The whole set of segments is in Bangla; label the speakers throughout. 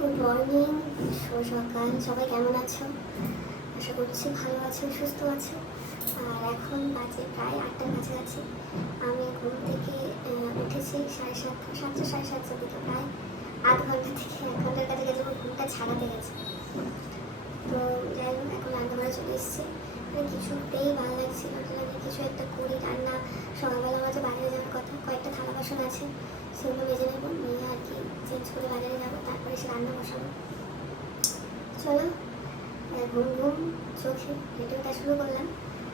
Speaker 1: গুড মর্নিং শুভ সকাল। সবাই কেমন আছো? আশা করছি ভালো আছো, সুস্থ আছো। আর এখন বাজে প্রায় আটটার কাছাকাছি আমি ঘুম থেকে উঠেছি সাড়ে সাতটা সাতটা সাড়ে সাতটার দিকে প্রায়। আধ ঘণ্টা থেকে এক ঘণ্টার কাছে আমার ঘুমটা ছাড়াতে গেছে। তো যাই হোক, এখন রান্নাঘরে চলে এসেছি। মানে কিছুতেই ভালো লাগছিল আমি কিছু একটা করি, রান্না, সকালবেলা মাঝে বাইরে যাওয়ার কথা। কয়েকটা থালা বাসন আছে। সেগুলো বেজে নেব নিয়ে আর কি চেঞ্জ করে বাজারে যাব, তারপরে সে রান্না বসাবো। চলো ঘুম ঘুম, চোখে ভিডিওটা শুরু করলাম।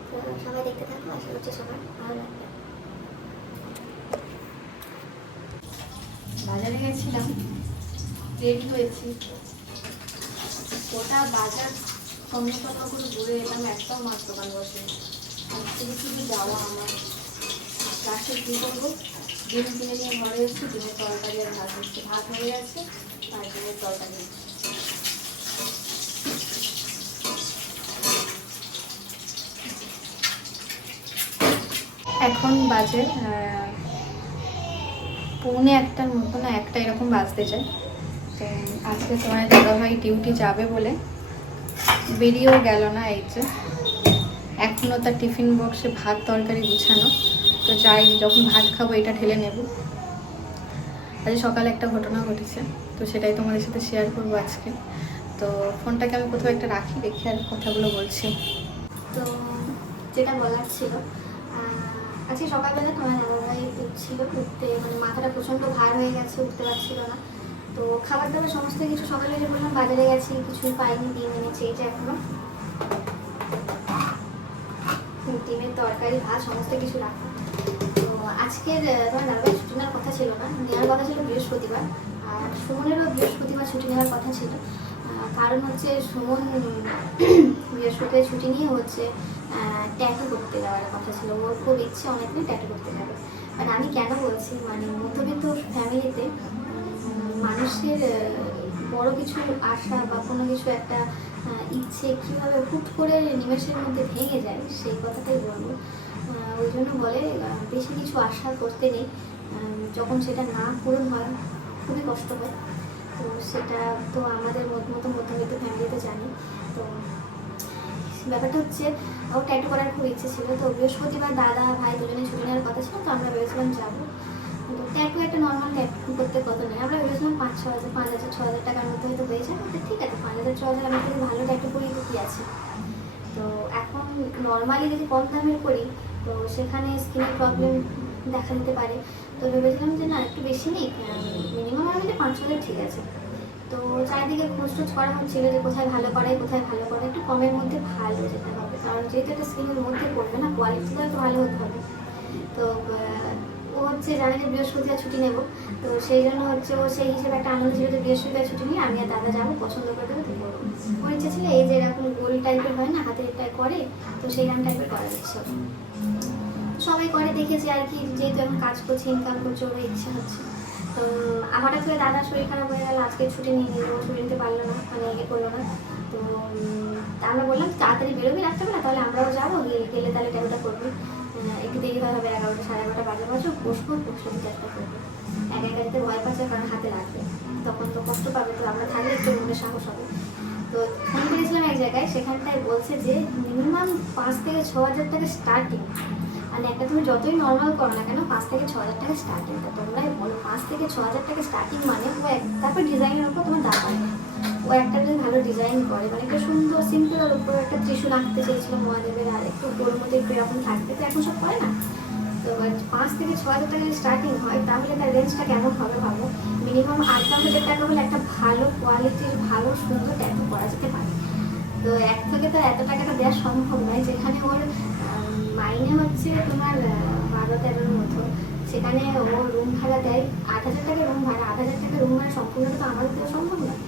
Speaker 1: তো সবাই দেখতে থাকো, আশা করছি সবার ভালো লাগবে।
Speaker 2: বাজারে গেছিলাম রেডি হয়েছি। ওটা বাজার সঙ্গে কথা করে ঘুরে এলাম একটাও মাছ দোকান বসে। আজকে শুধু যাওয়া আমার। লাস্টে কী করব? ডিম কিনে নিয়ে ঘরে এসেছি ডিমের তরকারি আর ভাত হচ্ছে। ভাত হয়ে গেছে আর ডিমের তরকারি। এখন বাজে পৌনে একটার মতো না, একটা এরকম বাজতে চায় আজকে তোমার দাদাভাই ডিউটি যাবে বলে। বেরিয়েও গেল না এই যে। এখনও তার টিফিন বক্সে ভাত তরকারি গুছানো। তো যাই, যখন ভাত খাব এটা ঢেলে নেব। আজ সকালে একটা ঘটনা ঘটেছে, তো সেটাই তোমাদের সাথে শেয়ার করব আজকে। তো ফোনটাকে আমি কোথাও একটা রাখি রেখে আর কথাগুলো বলছি।
Speaker 1: তো যেটা বলার ছিল আজকে সকালবেলা তোমার দাদাভাই উঠছিল উঠতে মানে মাথাটা প্রচণ্ড ভার হয়ে গেছে, উঠতে পারছিল না। তো খাবার দাবার সমস্ত কিছু সকালে যে বললাম, বাজারে গেছি, কিছুই পাইনি, ডিম এনেছে, এই যে এখনও ডিমের তরকারি, ভাত, সমস্ত কিছু রাখা। তো আজকের তোমার দাদাভাই ছুটি নেওয়ার কথা ছিল না। নেওয়ার কথা ছিল বৃহস্পতিবার। আর সুমনেরও বৃহস্পতিবার ছুটি নেওয়ার কথা ছিল। কারণ হচ্ছে সুমন বৃহস্পতিবার ছুটি নিয়ে হচ্ছে ট্যাটু করতে যাওয়ার কথা ছিল। ওর খুব ইচ্ছে অনেকদিন ট্যাটু করতে যাবে। মানে আমি কেন বলছি মানে মধ্যবিত্ত ফ্যামিলিতে মানুষের বড় কিছু আশা বা কোনো কিছু একটা ইচ্ছে কীভাবে হুট করে নিমেষের মধ্যে ভেঙে যায়, সেই কথাটাই বলব। ওই জন্য বলে বেশি কিছু আশা করতে নেই। যখন সেটা না পূরণ হয়, খুবই কষ্ট হয়। তো সেটা তো আমাদের মত- মধ্যবিত্ত ফ্যামিলিতে জানি। তো ব্যাপারটা হচ্ছে, ওর ট্যাটু করার খুব ইচ্ছে ছিল। তো বৃহস্পতিবার দাদা, ভাই দুজনে ছুটি নেওয়ার কথা ছিল, তো আমরা ভেবেছিলাম যাব। ট্যাটু একটা নর্মাল ট্যাটু করতে কত নেই? আমরা ভেবেছিলাম পাঁচ ছ হাজার, পাঁচ হাজার ছ হাজার টাকার মধ্যে হয়তো হয়ে যাবে ঠিক আছে, পাঁচ হাজার ছ হাজার, আমি যদি ভালো ট্যাটু করি, তো কী আছে? তো এখন নর্মালি যদি কম দামের করি, তো সেখানে স্কিনের প্রবলেম দেখা দিতে পারে। তো ভেবেছিলাম যে না, একটু বেশি নেই মিনিমাম আমাদের পাঁচ হাজার, ঠিক আছে। তো চারিদিকে খোঁজ টোজ করা হচ্ছিল যে কোথায় ভালো করে কোথায় ভালো করে একটু কমের মধ্যে ভালো যেতে হবে। কারণ যেহেতু একটা স্কিনের মধ্যে পড়বে না কোয়ালিটিটা তো ভালো হতে হবে। তো ও হচ্ছে জানে যে বৃহস্পতিবার ছুটি নেব। তো সেই জন্য হচ্ছে ও সেই হিসেবে একটা আনন্দ ছিল যে বৃহস্পতিবার ছুটি নিয়ে আমি আর দাদা যাব, পছন্দ করে দেবো তো করব। ওর ইচ্ছে ছিল এই যে এরকম গোল টাইপের হয় না, হাতের টাইপ করে, তো সেই গান টাইপের করার ইচ্ছে। ওর। সবাই করে দেখেছি আর কি, যেহেতু এখন কাজ করছে ইনকাম করছে ওর ইচ্ছে হচ্ছে। তো আমার আসলে দাদার শরীর খারাপ হয়ে গেল, আজকে ছুটি নিয়ে নিল ছুটি নিতে পারল না মানে ইয়ে করল না। তো আমরা বললাম, তাড়াতাড়ি বেরোবি রাত্রেবেলা, তাহলে আমরাও যাব, গেলে তাহলে ট্যাবটা করবি। একটু দেরি হয়ে হবে এগারোটা, সাড়ে এগারোটা বাজে। বাজে বসবো বসে ট্যাবটা করব। একা একা যেতে ভয় পাচ্ছে, কারণ হাতে লাগবে। তখন তো কষ্ট পাবে, তো আমরা থাকলে একটু মনে সাহস হবে। তো ফোন করেছিলাম এক জায়গায়, সেখানটায় বলছে যে মিনিমাম পাঁচ থেকে ছ হাজার টাকা স্টার্টিং মানে একটা তুমি যতই নর্মাল করো না কেন, পাঁচ থেকে ছ হাজার টাকা স্টার্টিং তো তোমরাই বলো, পাঁচ থেকে ছ হাজার টাকা স্টার্টিং মানে ও তারপর ডিজাইনের উপর তোমার দাম হয় ও একটা যদি ভালো ডিজাইন করে মানে একটা সুন্দর সিম্পল আর উপরে একটা ত্রিশূল আঁকতে চেয়েছিল মহাদেবের আর একটু ওর মধ্যে একটু এরকম থাকতে তো এখন সব করে না। তো পাঁচ থেকে ছ হাজার টাকা স্টার্টিং হয়, তাহলে তার রেঞ্জটা কেমন হবে ভাবো? মিনিমাম আট ন হাজার টাকা হলে একটা ভালো কোয়ালিটির ভালো, সুন্দর ট্যাটু করা যেতে পারে। তো এক থেকে তো এত টাকাটা দেওয়া সম্ভব নয়, যেখানে ওর মাইনে হচ্ছে তোমার বারো তেরোর মতো। সেখানে ও রুম ভাড়া দেয় আট হাজার টাকা রুম ভাড়া আট হাজার টাকা রুম ভাড়া সম্পূর্ণটা তো আমাদের দেওয়া সম্ভব নয়।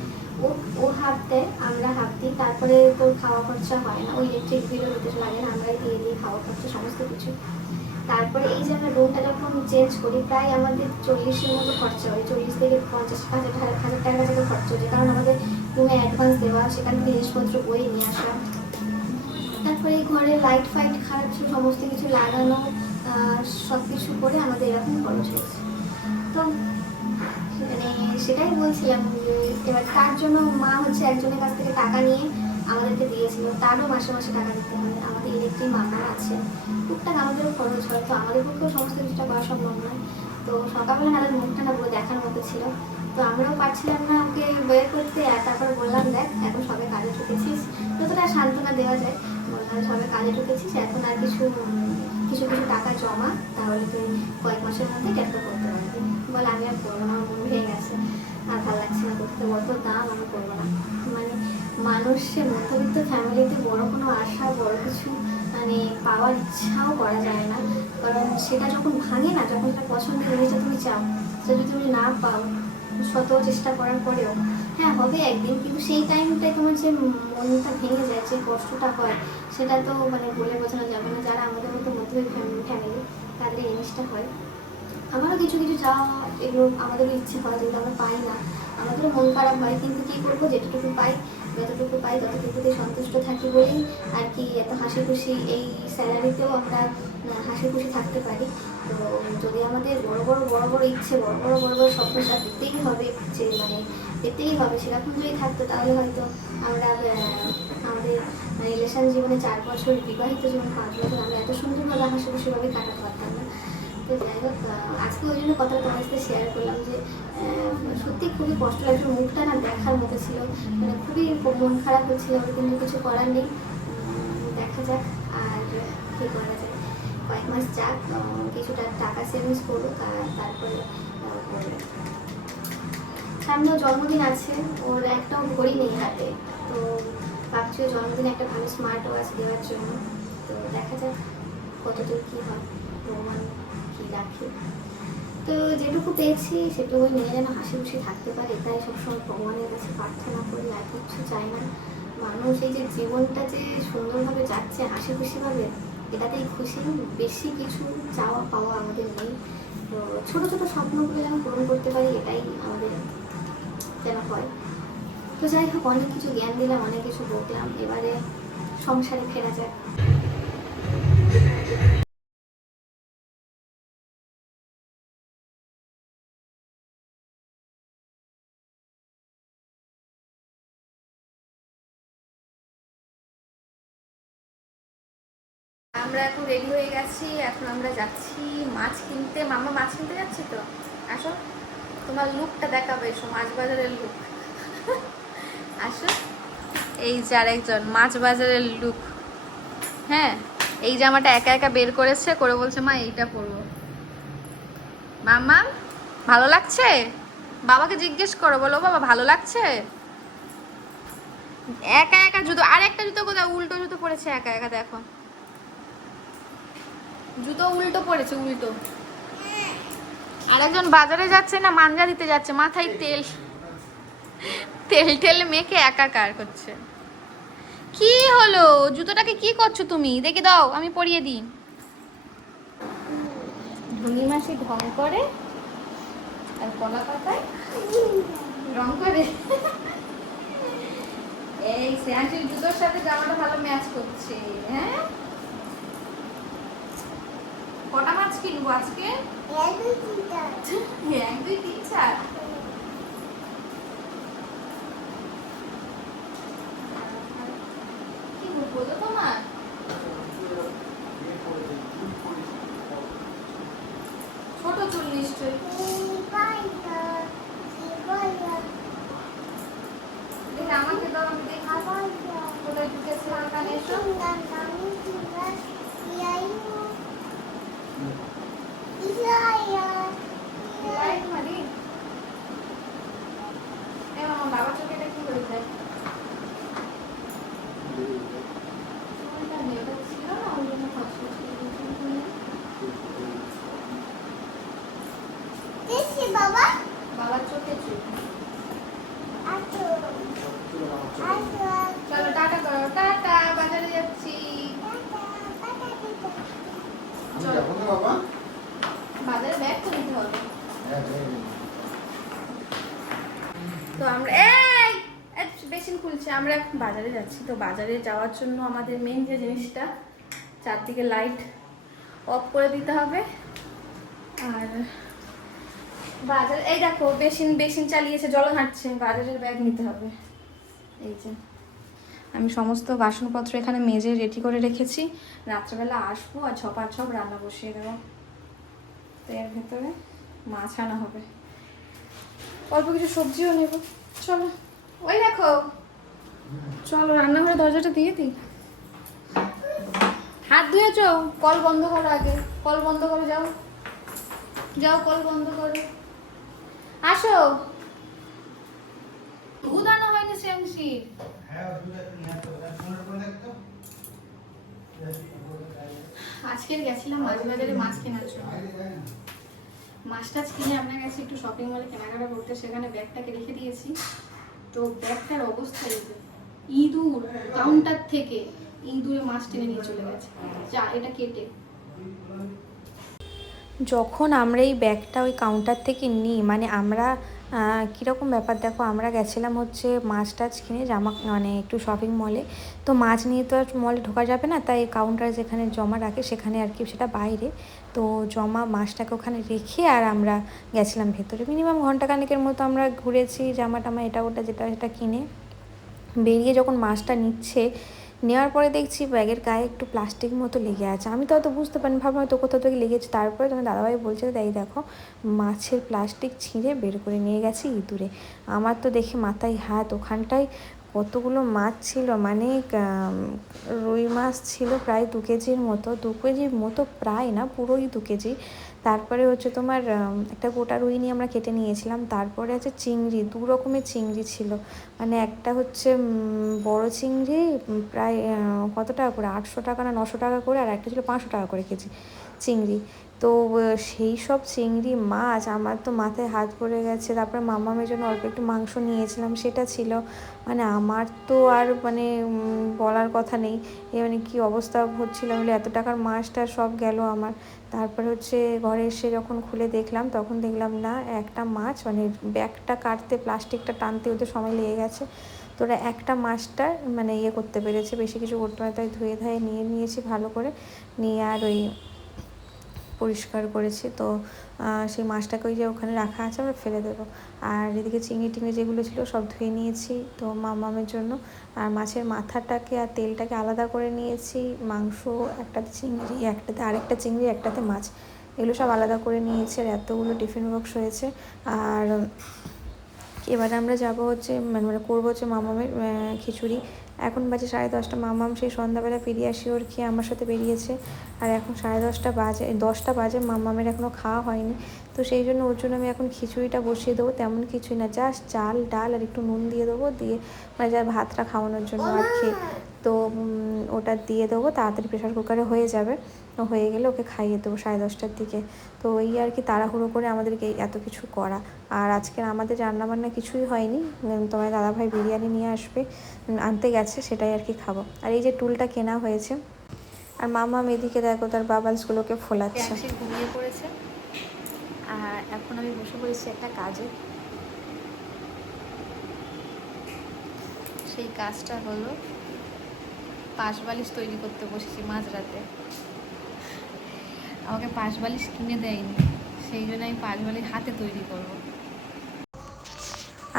Speaker 1: ও ও হাফ দেয়, আমরা হাফ দিই, তারপরে তোর খাওয়া খরচা হয় না, ওই ইলেকট্রিক বিলও দিতে লাগে না, আমরাই দিয়ে দিই খাওয়া খরচা, সমস্ত কিছু তারপরে এই যে আমরা রুমটা যখন চেঞ্জ করি, প্রায় আমাদের চল্লিশের মতো খরচা হয়, চল্লিশ থেকে পঞ্চাশ, হাজার হাজার টাকার কাছে খরচা হচ্ছে কারণ আমাদের রুমে অ্যাডভান্স দেওয়া, সেখান জিনিসপত্র বয়ে নিয়ে আসা। তারপরে এই ঘরে লাইট ফাইট, খারাপ সমস্ত কিছু লাগানো সব কিছু করে আমাদের এরকম খরচ হয়েছে। তো সেটাই বলছিলাম এবার তার জন্য মা হচ্ছে একজনের কাছ থেকে টাকা নিয়ে আমাদেরকে দিয়েছিল। তারও মাসে মাসে টাকা দিতে হয় আমাদের ইলেকট্রিক মামা আছে। টুকটাক আমাদেরও খরচ হয়। তো আমাদের পক্ষেও সমস্ত কিছুটা করা সম্ভব নয়। তো সকালবেলা নাদের মুখটা না পুরো দেখার মতো ছিল। তো আমরাও পারছিলাম না ওকে বের করতে। আর তারপর বললাম, দেখ, এখন সবে কাজে ঢুকেছিস। যতটা সান্ত্বনা দেওয়া যায়, বললাম, সবে কাজে ঢুকেছিস। এখন আর কিছু কিছু কিছু টাকা জমা। তাহলে তুই কয়েক মাসের মধ্যে ট্যাপটা করতে পারবি। বলে, আমি আর করব না মন ভেঙে গেছে। আর ভালো লাগছে না করতে বড় দাম আমি করব না। মানে মানুষের মধ্যবিত্ত ফ্যামিলিতে বড় কোনো আশা, বড় কিছু মানে পাওয়ার ইচ্ছাও করা যায় না। কারণ সেটা যখন ভাঙে না, যখন সেটা পছন্দের জিনিসটা তুমি চাও। সেটা যদি তুমি না পাও শত চেষ্টা করার পরেও হ্যাঁ হবে একদিন। কিন্তু সেই টাইমটায় তোমার যে মনটা ভেঙে যায়, যে কষ্টটা হয়, সেটা তো মানে বলে বোঝানো যাবে না। যারা আমাদের মতো মধ্যবিত্ত ফ্যামিলি, তাদের এই জিনিসটা হয়। আমারও কিছু কিছু চাওয়া এগুলো আমাদেরও ইচ্ছে হয় যেগুলো আমরা পাই না। আমাদেরও মন খারাপ হয়, কিন্তু কী করব? যেটুকু পাই, যতটুকু পাই ততটুকুতে সন্তুষ্ট থাকি বলেই আর কি এত হাসি খুশি এই স্যালারিতেও আমরা হাসি খুশি থাকতে পারি। তো যদি আমাদের বড় বড় বড় বড় ইচ্ছে, বড় বড় বড় বড় স্বপ্নটা দেখতেই হবে, যে মানে দেখতেই হবে, সেরকম যদি থাকতো তাহলে হয়তো আমরা আমাদের রিলেশন জীবনে চার বছর বিবাহিত জীবন পাঁচ বছর, আমরা এত সুন্দরভাবে হাসি খুশিভাবে কাটাতে তো যাই হোক আজকে ওই জন্য কথাটা তোমার সাথে শেয়ার করলাম যে সত্যি খুবই কষ্ট লাগছে, মুখটা না দেখার মতো ছিল। মানে খুবই মন খারাপ হচ্ছিল কিন্তু কিছু করার নেই। দেখা যাক আর কী করা যায়। কয়েক মাস যাক কিছুটা টাকা সেভিংস আর তারপরে সামনেও জন্মদিন আছে, ওর একটাও ঘড়ি নেই হাতে। তো ভাবছি জন্মদিনে একটা ভালো স্মার্ট ওয়াচ দেওয়ার জন্য। তো দেখা যাক কতদূর কী হয়, ভগবান রাখে। তো যেটুকু পেয়েছি সেটুকু নিয়ে যেন হাসি খুশি থাকতে পারে এটাই সবসময় ভগবানের কাছে প্রার্থনা করি, আর কিছু চাই না। মানুষ এই যে জীবনটা যে সুন্দরভাবে যাচ্ছে, হাসি খুশিভাবে, এটাতেই খুশি। বেশি কিছু চাওয়া পাওয়া আমাদের নেই। তো ছোটো ছোটো স্বপ্নগুলো যেন পূরণ করতে পারি, এটাই আমাদের যেন হয়। তো যাই হোক, অনেক কিছু জ্ঞান দিলাম, অনেক কিছু বকলাম এবারে সংসারে ফেরা যাক।
Speaker 2: আমরা এখন রেডি হয়ে গেছি, এখন আমরা যাচ্ছি মাছ কিনতে। মামা মাছ কিনতে যাচ্ছি তো? আসো, তোমার লুকটা দেখাবে, এসো, মাছ বাজারের লুক আসো। এই যে আরেকজন, মাছ বাজারের লুক হ্যাঁ এই জামাটা একা একা বের করেছে, করে বলছে, মা, এইটা পরবো। মামা ভালো লাগছে? বাবাকে জিজ্ঞেস করো, বলো, বাবা, ভালো লাগছে? একা একা জুতো আর একটা জুতো কোথায়? উল্টো জুতো পড়েছে একা একা দেখো। জুতো উল্টো পড়েছে, উল্টো। আর একজন বাজারে যাচ্ছে না, মাঞ্জা দিতে যাচ্ছে, মাথায় তেল। তেল টেল মেখে একাকার করছে। কি হলো? জুতোটাকে কি করছ তুমি? দেখে দাও, আমি পরিয়ে দিই। ধনী মাসি ঢং করে আর কলা পাতায় রং করে। এই শ্রেয়াংশীর জুতোর সাথে জামাটা ভালো ম্যাচ করছে হ্যাঁ? কটা মাছ কিনবো আজকে? এক দুই ছোট চুল নিশ্চয়ই দেখে আমাকে দাও আমি দেখি কোথায় ঢুকেছে ওখানে এসো লাইট মারি এ মামা বাবার চোখে এটা কি হয়েছে ফোনটা নেট ছিল না ওই জন্য হটস্পট
Speaker 3: বাবা
Speaker 2: বাবার চোখে চুল
Speaker 3: আচ্ছা
Speaker 2: চলো টাটা করো টাটা বাজারে যাচ্ছি
Speaker 4: আমি যাব না বাবা
Speaker 2: বাজারে ব্যাগ তো নিতে হবে
Speaker 4: হ্যাঁ, হ্যাঁ।
Speaker 2: তো আমরা এই! বেসিন খুলছে, আমরা এখন বাজারে যাচ্ছি। তো বাজারে যাওয়ার জন্য আমাদের মেন যে জিনিসটা, চারদিকে লাইট অফ করে দিতে হবে। আর বাজার এই দেখো, বেসিন বেসিন চালিয়েছে, জল ঘাটছে বাজারের ব্যাগ নিতে হবে। এই যে, আমি সমস্ত বাসনপত্র এখানে মেজে রেডি করে রেখেছি। রাত্রেবেলা আসব আর ছপা ছপ রান্না বসিয়ে দেবো। তো এর ভেতরে মাছ আনা হবে। অল্প কিছু সবজিও নেব। চলো। ওই দেখো। চলো রান্নাঘরে দরজাটা দিয়ে দিই। হাত ধুয়েছো? কল বন্ধ করো আগে। কল বন্ধ করো যাও। যাও কল বন্ধ করো। আসো। আনা হয়নি শ্যামসি আজকে গেছিলাম মাছ বাজারে মাছ কেনার জন্য। টাছ কিনে আপনার কাছে একটু শপিং মলে কেনাকাটা করতে, সেখানে ব্যাগটাকে রেখে দিয়েছি। তো ব্যাগটার অবস্থা ইঁদুর কাউন্টার থেকে ইঁদুরে মাছ টেনে নিয়ে চলে গেছে। যা, এটা কেটে।
Speaker 5: যখন আমরা এই ব্যাগটা ওই কাউন্টার থেকে নিই মানে আমরা কীরকম ব্যাপার? দেখো, আমরা গেছিলাম হচ্ছে মাছ টাছ কিনে জামা মানে একটু শপিং মলে তো মাছ নিয়ে তো আর মলে ঢোকা যাবে না, তাই কাউন্টার যেখানে জমা রাখে সেখানে আর কি সেটা বাইরে। তো জমা মাছটাকে ওখানে রেখে আর আমরা গেছিলাম ভেতরে। মিনিমাম ঘন্টাখানেকের মতো আমরা ঘুরেছি জামা টামা এটা ওটা যেটা সেটা কিনে। বেরিয়ে যখন মাছটা নিচ্ছে নেওয়ার পরে দেখছি ব্যাগের গায়ে একটু প্লাস্টিক মতো লেগে আছে। আমি তো অত বুঝতে পারিনি, ভাবলাম হয়তো কোথাও থেকে লেগেছে। তারপরে তোমার দাদাভাই বলছে তাই দেখো, মাছের প্লাস্টিক ছিঁড়ে বের করে নিয়ে গেছে ইঁদুরে। আমার তো দেখে মাথায় হাত, ওখানটায় কতগুলো মাছ ছিল মানে রুই মাছ ছিল প্রায় দু কেজির মতো, দু কেজির মতো প্রায় না, পুরোই দু কেজি। তারপরে হচ্ছে তোমার একটা গোটা রুই নিয়ে আমরা কেটে নিয়েছিলাম, তারপরে আছে চিংড়ি, দু রকমের চিংড়ি ছিল। মানে একটা হচ্ছে বড় চিংড়ি প্রায় কত টাকা করে, আটশো টাকা না নশো টাকা করে, আর একটা ছিল পাঁচশো টাকা করে কেজি চিংড়ি। তো সেই সব চিংড়ি মাছ আমার তো মাথায় হাত পড়ে গেছে। তারপরে মামামের জন্য অল্প একটু মাংস নিয়েছিলাম, সেটা ছিল। মানে আমার তো আর মানে বলার কথা নেই। এ মানে কী অবস্থা হচ্ছিল বলে, এত টাকার মাছটা সব গেল আমার। তারপরে হচ্ছে ঘরে এসে যখন খুলে দেখলাম, তখন দেখলাম, না, একটা মাছ মানে ব্যাগটা কাটতে, প্লাস্টিকটা টানতে ওদের সময় লেগে গেছে। তো ওরা একটা মাছটা মানে ইয়ে করতে পেরেছে, বেশি কিছু করতে পারে তাই ধুয়ে ধায়ে নিয়ে নিয়েছি ভালো করে। নিয়ে আর ওই পরিষ্কার করেছি। তো সেই মাছটাকে ওই যে ওখানে রাখা আছে, আমরা ফেলে দেবো। আর এদিকে চিংড়ি টিংড়ি যেগুলো ছিল সব ধুয়ে নিয়েছি তো মামামের জন্য। আর মাছের মাথাটাকে আর তেলটাকে আলাদা করে নিয়েছি, মাংস একটাতে চিংড়ি, একটাতে আরেকটা চিংড়ি, একটাতে মাছ। এগুলো সব আলাদা করে নিয়েছি আর এতগুলো টিফিন বক্স হয়েছে আর এবারে আমরা যাব হচ্ছে মানে করব হচ্ছে মামামের খিচুড়ি। এখন বাজে সাড়ে দশটা। মামাম সেই সন্ধ্যাবেলা ফিরিয়ে আসি, ওর খেয়ে আমার সাথে বেরিয়েছে। আর এখন সাড়ে দশটা বাজে দশটা বাজে, মামামের এখনও খাওয়া হয়নি। তো সেই জন্য ওর জন্য আমি এখন খিচুড়িটা বসিয়ে দেবো, তেমন কিছুই না জাস্ট চাল, ডাল আর একটু নুন দিয়ে দেবো, দিয়ে মানে যা ভাতটা খাওয়ানোর জন্য আর খেয়ে তো ওটা দিয়ে দেবো, তাড়াতাড়ি প্রেশার কুকারে হয়ে যাবে। হয়ে গেলে ওকে খাইয়ে দেবো সাড়ে দশটার দিকে। তো এই আর কি তাড়াহুড়ো করে আমাদেরকে এত কিছু করা। আর আজকের আমাদের রান্নাবান্না কিছুই হয়নি। তোমার দাদাভাই বিরিয়ানি নিয়ে আসবে। আনতে গেছে, সেটাই আর কি খাব। আর এই যে টুলটা কেনা হয়েছে। আর মামা এদিকে দেখো তার বাবালসগুলোকে ফোলাচ্ছে।
Speaker 2: ঘুমিয়ে পড়েছে।
Speaker 5: আর এখন আমি বসে পড়েছি একটা কাজে।
Speaker 2: সেই কাজটা হলো পাশ বালিশ তৈরি করতে বসেছি মাঝরাতে। আমাকে পাশ বালিশ কিনে দেয়নি। সেই জন্য আমি পাশ বালিশ হাতে তৈরি করব।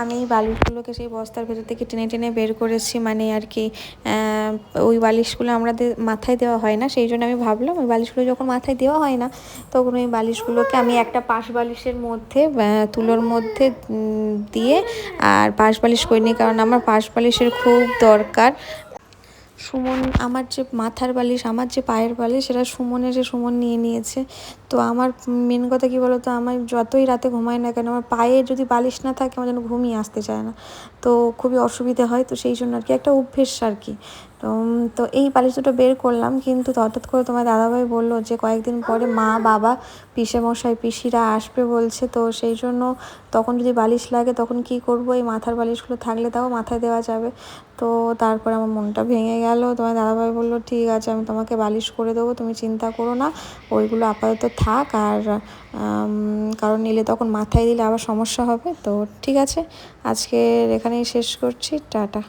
Speaker 5: আমি বালিশগুলোকে সেই বস্তার ভেতর থেকে টেনে টেনে বের করেছি মানে আর কি ওই বালিশগুলো আমাদের মাথায় দেওয়া হয় না, সেই জন্য আমি ভাবলাম ওই বালিশগুলো যখন মাথায় দেওয়া হয় না, তখন ওই বালিশগুলোকে আমি একটা পাশ বালিশের মধ্যে তুলোর মধ্যে দিয়ে আর পাশ বালিশ করিনি, কারণ আমার পাশ বালিশের খুব দরকার। সুমন, আমার যে মাথার বালিশ, আমার যে পায়ের বালিশ, সেটা সুমনের যে সুমন নিয়ে নিয়েছে। তো আমার মেন কথা কী বলো তো আমার যতই রাতে ঘুমায় না কেন, আমার পায়ে যদি বালিশ না থাকে, আমার যেন ঘুমিয়ে আসতে চায় না। তো খুবই অসুবিধে হয়, তো সেই জন্য আর কি একটা অভ্যেস আর কি তো এই বালিশ দুটো বের করলাম, কিন্তু হঠাৎ করে তোমার দাদাভাই বলল যে কয়েকদিন পরে মা, বাবা পিসে মশাই পিসিরা আসবে বলছে, তো সেই জন্য তখন যদি বালিশ লাগে তখন কি করব? এই মাথার বালিশগুলো থাকলে তাও মাথায় দেওয়া যাবে। তো তারপর আমার মনটা ভেঙে গেল, তোমার দাদাভাই বলল, ঠিক আছে, আমি তোমাকে বালিশ করে দেবো, তুমি চিন্তা করো না, ওইগুলো আপাতত থাক, আর কারণ নিলে তখন মাথায় দিলে আবার সমস্যা হবে, তো ঠিক আছে। আজকে এখানেই শেষ করছি টাটা।